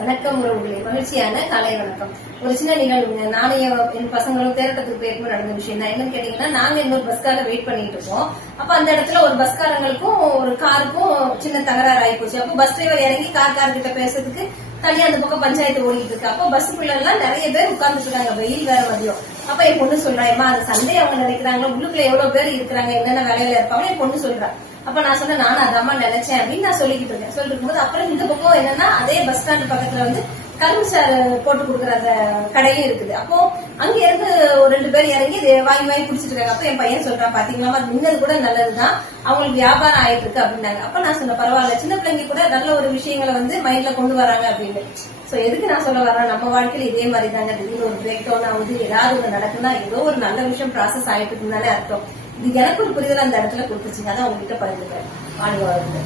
வணக்கம் உறவுகளே, மகிழ்ச்சியான காலை வணக்கம். ஒரு சின்ன நிகழ்வுங்க. நானும் என் பசங்களும் தேரட்டத்துக்கு போயிருக்கும் நடந்த விஷயம் தான். என்னன்னு கேட்டீங்கன்னா, நாங்க இன்னொரு பஸ்கார வெயிட் பண்ணிட்டு இருக்கோம். அப்ப அந்த இடத்துல ஒரு பஸ்காரங்களுக்கும் ஒரு காருக்கும் சின்ன தகராறு ஆகி போச்சு. அப்போ பஸ் டிரைவர் இறங்கி கார்கிட்ட பேசுறதுக்கு தனியா அந்த பக்கம் பஞ்சாயத்து ஓடிட்டு இருக்கு. அப்போ பஸ்ஸுக்குள்ள எல்லாம் நிறைய பேர் உட்கார்ந்துட்டு இருக்காங்க, வெயில் வேற மதியம். அப்ப என் பொண்ணு சொல்றாமா, அது சண்டே அவங்க நினைக்கிறாங்க, உள்ளுக்குள்ள எவ்வளவு பேர் இருக்கிறாங்க, என்னென்ன வேலையில இருப்பாங்க என் பொண்ணு சொல்றா. அப்ப நான் சொன்னேன், நானும் அதாம்மா நினைச்சேன் அப்படின்னு நான் சொல்லிட்டு இருக்கேன். சொல்லிட்டு இருக்கும்போது அப்புறம் இந்த பக்கம் என்னன்னா, அதே பஸ் ஸ்டாண்ட் பக்கத்துல வந்து கரும்பு சாறு போட்டு கொடுக்குற அந்த கடையும் இருக்குது. அப்போ அங்க இருந்து ஒரு 2 பேர் இறங்கி வாங்கி வாங்கி குடிச்சிட்டு இருக்காங்க. அப்ப என் பையன் சொல்றான், பாத்தீங்களா அது முன்னது கூட நல்லதுதான், அவங்களுக்கு வியாபாரம் ஆயிட்டு இருக்கு அப்படின்னாங்க. அப்ப நான் சொன்னேன், பரவாயில்ல, சின்ன பிள்ளைங்க கூட நல்ல ஒரு விஷயங்களை வந்து மைண்ட்ல கொண்டு வராங்க அப்படின்னு. சோ எதுக்கு நான் சொல்ல வரேன், நம்ம வாழ்க்கையில இதே மாதிரி தாங்க. திடீர்னு ஒரு பிரேக் டவுன் ஆகுது, ஏதாவது ஒண்ணு நடக்குன்னா ஏதோ ஒரு நல்ல விஷயம் ப்ராசஸ் ஆயிட்டு இருக்குன்னு அர்த்தம். இது எனக்கு ஒரு புரிதல் அந்த இடத்துல கொடுத்துச்சுங்க. அதான் உங்ககிட்ட பகிர்ந்துக்கிறேன். வாழ்க வாழ்க்கை.